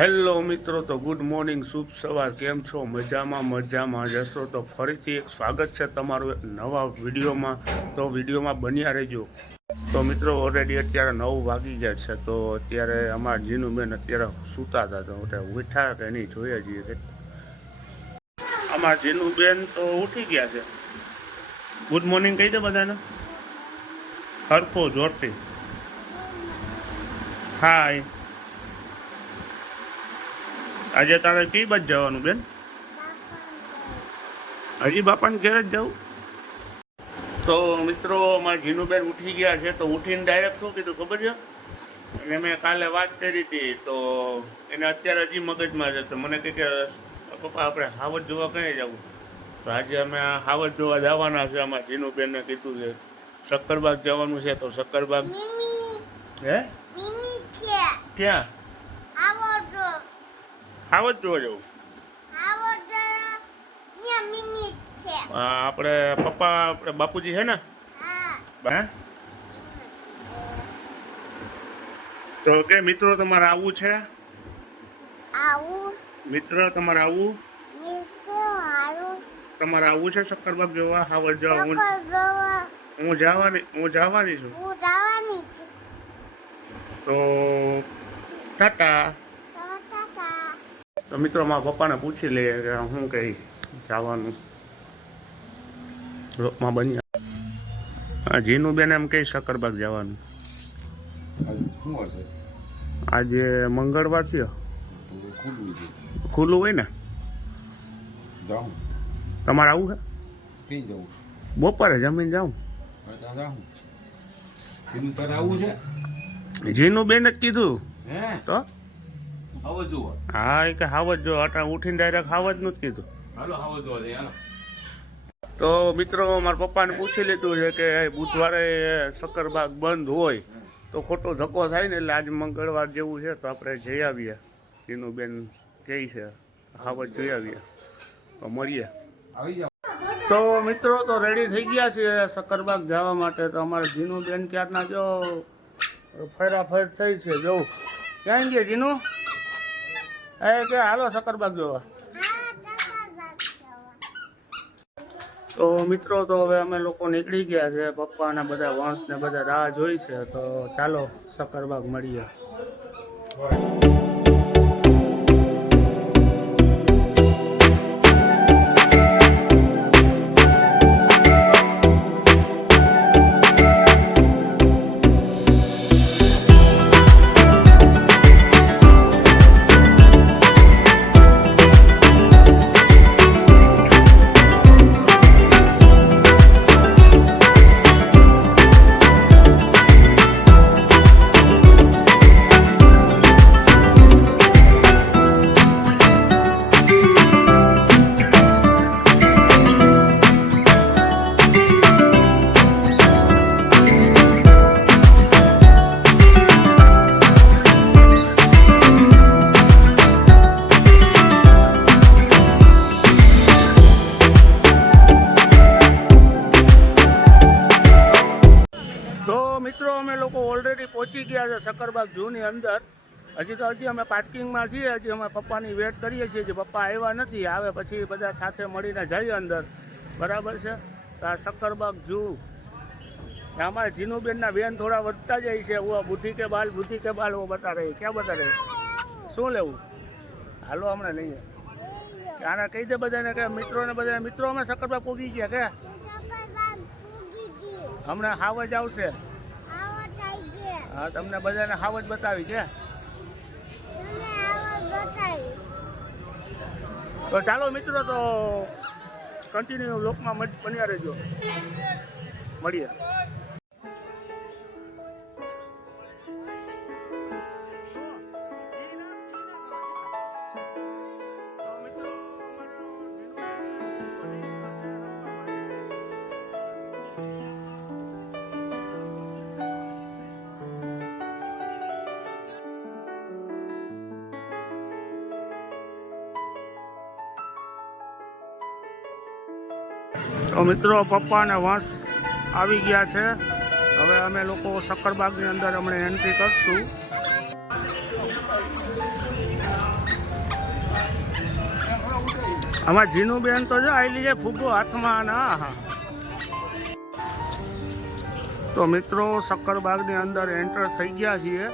Hello મિત્રો, તો good morning, શુભ સવાર. કેમ છો? મજામાં જશો તો ફરીથી એક સ્વાગત છે તમારું એક નવા વિડીયોમાં. તો વિડીયોમાં બન્યા રહેજો. તો મિત્રો ઓલરેડી અત્યારે 9 વાગી ગયા છે. તો અત્યારે અમારા જીનુબેન અત્યારે સૂતા હતા, તો ઉઠ્યા કે નહીં જોઈએ છીએ કે અમારા જીનુબેન તો ઉઠી ગયા છે. ગુડ મોર્નિંગ કહી દે બધાને હરખો જોરથી. હાય. આજે તારે કઈ બાજુ જવાનું બેન? હજી બાપાને ઘેર જ જવું? તો મિત્રો અમારા જીનુબેન ઉઠી ગયા છે. તો ઉઠીને ડાયરેક્ટ શું કીધું ખબર છે? અને મેં કાલે વાત કરી હતી, તો એને અત્યારે હજી મગજમાં છે. તો મને કહે કે પપ્પા આપણે હાવજ જોવા કઈ જવું? તો આજે અમે હાવજ જોવા જવાના છે. અમારા જીનુબેનને કીધું છે શક્કરબાગ જવાનું છે. તો શક્કરબાગ હે ક્યાં હાવજ જોવા જવું? આપણે પપ્પા આપણે બાપુજી છે ને? હા. તો કે મિત્રો તમારે આવવું છે? મિત્ર તમારે આવવું? તમારે આવવું છે શક્કરબાગ જોવા, હાવજ જોવા? હું જવાની છું. તો ટાટા. તો મિત્રો મારા પપ્પાને પૂછી લઈએ કે શું કહી જવાનું રોકમાં બન્યા. જીનુબેન એમ કહી શક્કરબાગ જવાનું. આજે મંગળવાર છે, ખુલ્લું હોય ને? તમારે આવું છે? બપોરે જમીને જાઉં. જીનુબેન જ કીધું તો હા, એ કે હાવજ જો. અટા ઉઠીને ડાયરેક્ટ હાવજ નું જ કીધું. તો મિત્રો મારા પપ્પાને પૂછી લીધું છે કે બુધવારે શક્કરબાગ બંધ હોય તો ખોટો ધક્કો થાય ને, એટલે આજે મંગળવાર જેવું છે તો આપણે જઈ આવીએ. જીનુબેન કહે છે હાવજ જઈ આવીએ, તો મળીએ. તો મિત્રો તો રેડી થઈ ગયા છે શક્કરબાગ જવા માટે. તો અમારે જીનુબેન ક્યારના જો ફેરાફેર થઈ છે. જવું ક્યાં ગયા જીનુ? એ કે હાલો શક્કરબાગ જોવા. તો મિત્રો તો હવે અમે લોકો નીકળી ગયા છે. પપ્પાના બધા વંશ ને બધા રાહ જોઈ છે. તો ચાલો શક્કરબાગ મળીએ. મિત્રો અમે લોકો ઓલરેડી પહોંચી ગયા છે શક્કરબાગ ઝૂની અંદર. હજી અમે પાર્કિંગમાં છીએ. હજી અમે પપ્પાની વેટ કરીએ છીએ. જે પપ્પા આવ્યા નથી, આવે પછી બધા સાથે મળીને જઈએ અંદર. બરાબર છે? આ શક્કરબાગ ઝૂ. हमारे जीनुबेन ना वेन थोड़ा વધતા જાય છે. वो बुद्धि के बाल वो बता रहे. क्या बता रहे? શું લેવું? હાલો હમણાં લઈએ. આને કહી દે બધાને કે મિત્રોને મિત્રો અમે શક્કરબાગ પૂગી ગયા કે હમણાં હાવજ આવશે. હા, તમને બધાને હાવજ બતાવી કે. તો ચાલો મિત્રો, તો કન્ટિન્યુ લોકમાં બન્યા રહેજો. મળીએ. તો મિત્રો પપ્પા અને વંશ આવી ગયા છે. હવે અમે લોકો શક્કરબાગની અંદર હમણાં એન્ટ્રી કરશું. આમાં જીનુબેન તો જો આવેલી છે ફૂગો હાથમાં. ના હા, તો મિત્રો શક્કરબાગની અંદર એન્ટર થઈ ગયા છીએ.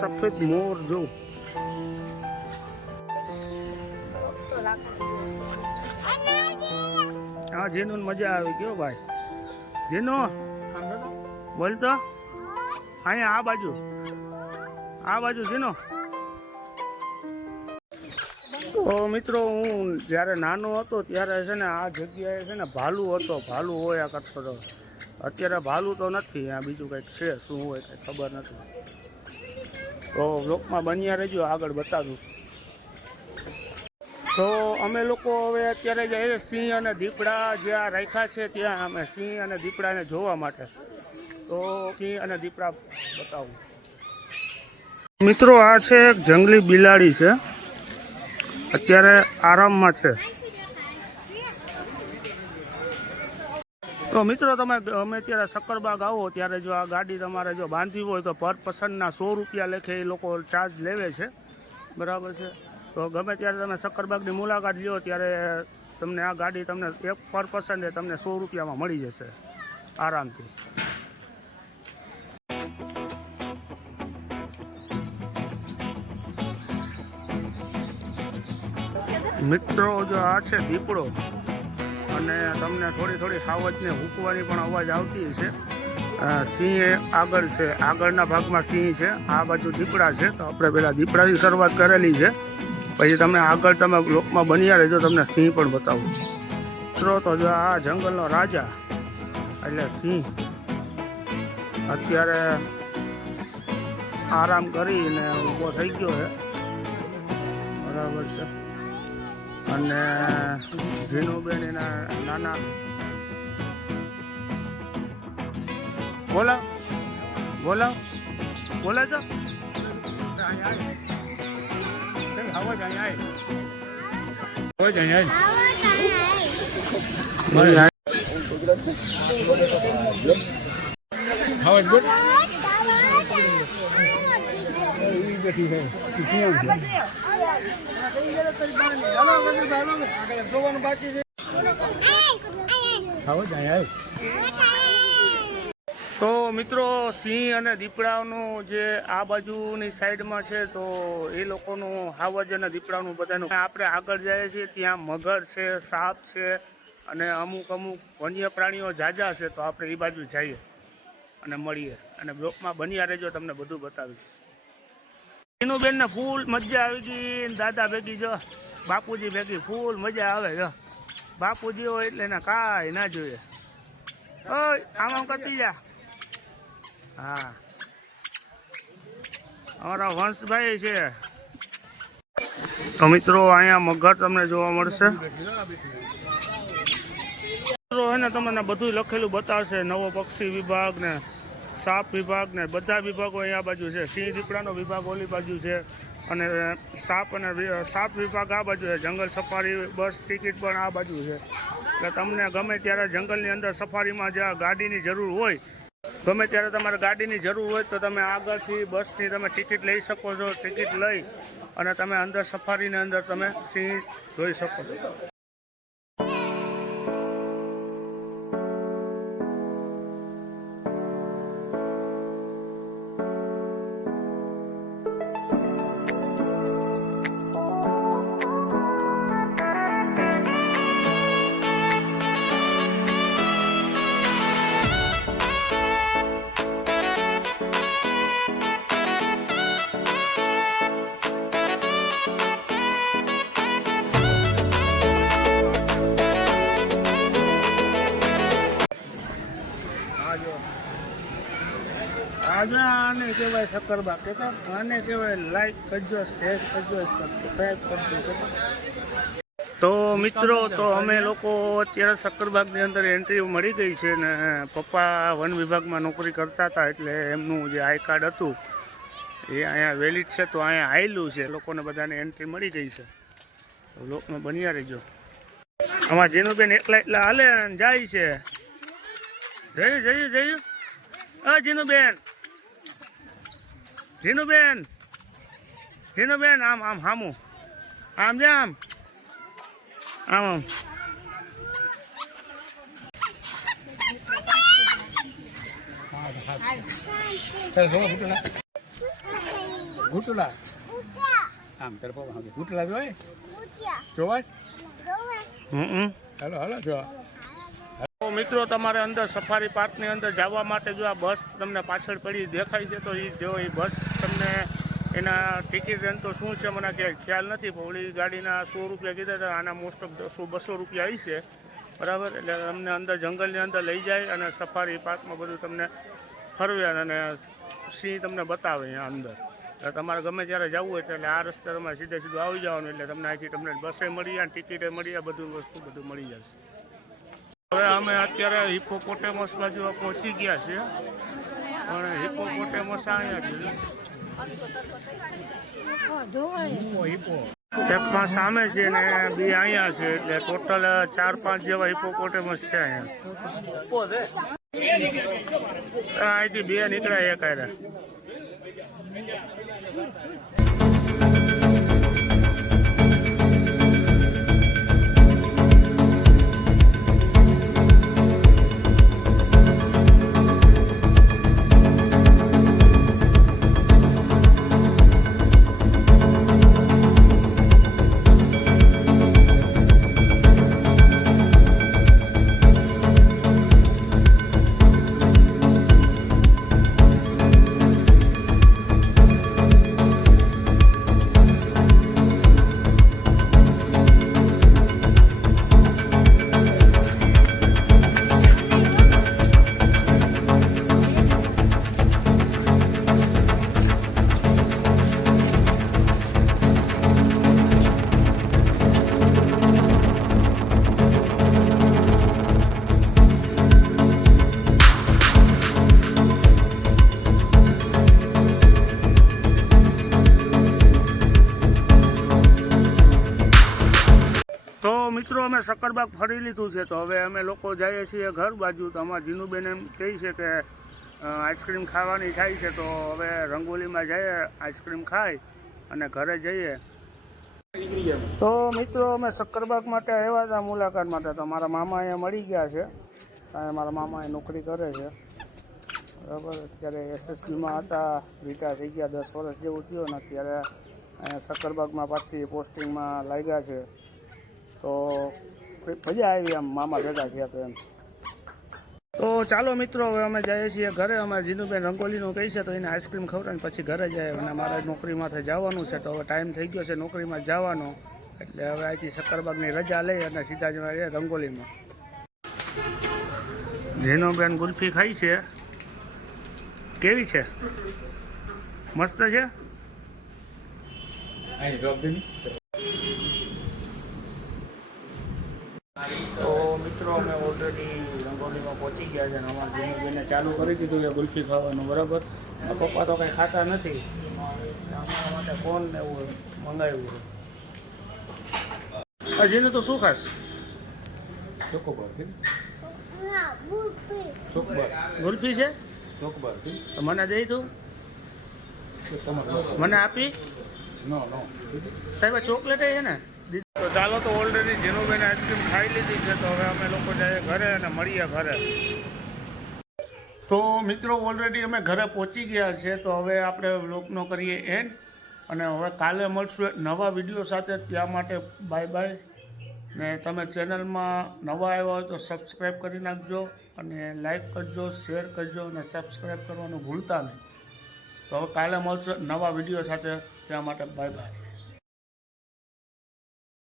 સફેદ મોર જો હા, જીનું મજા આવી ગયો ભાઈ. જીનો બોલતો અહીંયા આ બાજુ જીનો. તો મિત્રો હું જ્યારે નાનો હતો ત્યારે છે ને આ જગ્યાએ છે ને ભાલુ હતો, ભાલુ હોય કરતો હતો. અત્યારે ભાલુ તો નથી, આ બીજું કંઈક છે, શું હોય કંઈ ખબર નથી. તો બ્લોકમાં બન્યા રહેજો, આગળ બતાવું. તો અમે લોકો હવે અત્યારે જઈએ સિંહ અને દીપડા જ્યાં રાખ્યા છે ત્યાં અમે સિંહ અને દીપડાને જોવા માટે. તો સિંહ અને દીપડા બતાવું. મિત્રો આ છે એક જંગલી બિલાડી છે, અત્યારે આરામમાં છે. તો મિત્રો તમે અમે ત્યારે શક્કરબાગ આવો ત્યારે જો આ ગાડી તમારે જો બાંધવી હોય તો પર પર્સનના 100 રૂપિયા લેખે એ લોકો ચાર્જ લેવે છે, બરાબર છે. તો ગમે ત્યારે તમે શક્કરબાગની મુલાકાત લ્યો ત્યારે તમને આ ગાડી તમને એક પર પર્સન તમને 100 રૂપિયામાં મળી જશે આરામથી. મિત્રો જો આ છે દીપડો, અને તમને થોડી સાવજને હૂંકવાની પણ અવાજ આવતી છે. સિંહ આગળ છે, આગળના ભાગમાં સિંહ છે, આ બાજુ દીપડા છે. તો આપણે પહેલાં દીપડાની શરૂઆત કરેલી છે, પછી તમે આગળ તમે બ્લોકમાં બન્યા રહેજો, તમને સિંહ પણ બતાવું. મિત્રો તો જો આ જંગલનો રાજા એટલે સિંહ અત્યારે આરામ કરીને ઊભો થઈ ગયો છે, બરાબર છે. અને જીનુબેન એના નાના બોલા તો તો મિત્રો સિંહ અને દીપડાનું જે આ બાજુની સાઈડમાં છે, તો એ લોકોનું હાવજ અને દીપડાનું બધાનું. આપણે આગળ જઈએ છીએ ત્યાં મગર છે, સાપ છે, અને અમુક વન્ય પ્રાણીઓ ઝાઝા છે. તો આપણે એ બાજુ જઈએ અને મળીએ, અને બ્લોકમાં બન્યા રહેજો, તમને બધું બતાવીશ. જીનુબેનને ફૂલ મજા આવી ગઈ, દાદા ભેગી જો બાપુજી ભેગી ફૂલ મજા આવે જો. બાપુજી હોય એટલે એને કાંઈ ના જોઈએ. ઓય આમ કરતી જા. હા, અમારા વંશભાઈ છે. તો મિત્રો અહીંયા મગર તમને જોવા મળશે. મિત્રો એને તમને બધું લખેલું બતાવશે, નવો પક્ષી વિભાગ ને સાપ વિભાગ ને બધા વિભાગો અહીંયા બાજુ છે. સિંહ દીપડાનો વિભાગ ઓલી બાજુ છે, અને સાપ વિભાગ આ બાજુ છે. જંગલ સફારી બસ ટિકિટ પણ આ બાજુ છે. એટલે તમને ગમે ત્યારે જંગલની અંદર સફારીમાં જ્યાં ગાડીની જરૂર હોય, ગમે ત્યારે તમારે ગાડીની જરૂર હોય તો તમે આગળથી બસની તમે ટિકિટ લઈ શકો છો. ટિકિટ લઈ અને તમે અંદર સફારીની અંદર તમે સિંહ જોઈ શકો છો. આને કહેવાય શક્કરબાગ. કે આને કહેવાય લાઈક કરજો, શેર કરજો, સબસ્ક્રાઈબ કરજો. તો મિત્રો તો અમે લોકો અત્યારે શક્કરબાગની અંદર એન્ટ્રી મળી ગઈ છે, ને પપ્પા વન વિભાગમાં નોકરી કરતા હતા એટલે એમનું જે આઈ કાર્ડ હતું એ અહીંયા વેલિડ છે. તો અહીંયા આવેલું છે, લોકોને બધાને એન્ટ્રી મળી ગઈ છે. તો લોકમાં બન્યા રહેજો. આમાં જીનુબેન એકલા હાલે જાય છે. જયું હા જીનુબેન જીનુબેન આમ આમ હામું આમ જા આમ આમ આમ ઘૂંટલા આમ તારે પપ્પા ઘૂંટલા જોય જોવાશ હાલો હાલો જો તો મિત્રો તમારે અંદર સફારી પાર્કની અંદર જવા માટે જો આ બસ તમને પાછળ પડી દેખાય છે તો એ બસ તમને એના ટિકિટ રેન્ટ તો શું છે મને ખ્યાલ નથી પણ ઓલી ગાડીના 100 રૂપિયા કીધા હતા આના મોસ્ટ ઓફ 100-200 રૂપિયા આવી છે બરાબર એટલે તમને અંદર જંગલની અંદર લઈ જાય અને સફારી પાર્કમાં બધું તમને ફરવે અને સિંહ તમને બતાવે અહીંયા અંદર એટલે તમારે ગમે ત્યારે જવું હોય એટલે આ રસ્તે તમારે સીધું આવી જવાનું એટલે તમને અહીંથી તમને બસે મળી જાય ટિકિટે મળી જાય બધું વસ્તુ બધું મળી જશે હવે અમે અત્યારે હિપ્પોપોટેમસ બાજુ પહોંચી ગયા છીએ પણ હિપ્પોપોટેમસ અહીંયા એકમાં સામે છે ને બે અહીંયા છે એટલે ટોટલ 4-5 જેવા હિપ્પોપોટેમસ છે અહીંયા અહીંથી બે નીકળ્યા એક આયરા તો મિત્રો અમે સક્કરબાગ ફરી લીધું છે તો હવે અમે લોકો જઈએ છીએ ઘર બાજુ તો અમારા જીનુબેન એમ કહે છે કે આઈસ્ક્રીમ ખાવાની થાય છે તો હવે રંગોલીમાં જઈએ આઈસ્ક્રીમ ખાઈ અને ઘરે જઈએ તો મિત્રો અમે સક્કરબાગ માટે આવ્યા હતા મુલાકાત માટે તો મારા મામા અહીંયા મળી ગયા છે અને મારા મામા અહીં નોકરી કરે છે બરાબર અત્યારે SSBમાં હતા રિટાયર થઈ ગયા 10 વર્ષ જેવું થયું ને અત્યારે અહીંયા સક્કરબાગમાં પાછી પોસ્ટિંગમાં લાગ્યા છે તો મજા આવી આમ મામા ભેગા થયા તો એમ તો ચાલો મિત્રો હવે અમે જઈએ છીએ ઘરે અમારે જીનુબેન રંગોલીનું કહી છે તો એને આઈસ્ક્રીમ ખવડાવીને પછી ઘરે જાય અને મારે નોકરીમાંથી જવાનું છે તો હવે ટાઈમ થઈ ગયો છે નોકરીમાં જવાનો એટલે હવે અહીંથી સક્કરબાગની રજા લઈ અને સીધા જવા રંગોલીમાં જીનુબેન ગુલ્ફી ખાઈ છે કેવી છે મસ્ત છે તો મિત્રો અમે ઓલરેડી રંગોલીમાં પહોંચી ગયા છે અને અમારા જીનુબેને ચાલુ કરી દીધું છે ગુલ્ફી ખાવાનું બરાબર પપ્પા તો કંઈ ખાતા નથી અમારા માટે કોણ ને એવું મંગાવ્યું છે જીનુ તો શું ખાસ ગુલ્ફી છે તો મને દઈ તું મને આપી સાહેબ ચોકલેટ છે ને તો ચાલો તો ઓલરેડી જીનુબેન આઈસ્ક્રીમ ખાઈ લીધી છે તો હવે અમે લોકો જઈએ ઘરે અને મળીએ ઘરે તો મિત્રો ઓલરેડી અમે ઘરે પહોંચી ગયા છે તો હવે આપણે વ્લોગનો કરીએ એન્ડ અને હવે કાલે મળશું એક નવા વિડીયો સાથે ત્યાં માટે બાય બાય ને તમે ચેનલમાં નવા આવ્યા હોય તો સબસ્ક્રાઈબ કરી નાખજો અને લાઈક કરજો શેર કરજો અને સબસ્ક્રાઈબ કરવાનું ભૂલતા નહીં તો હવે કાલે મળશું નવા વિડીયો સાથે ત્યાં માટે બાય બાય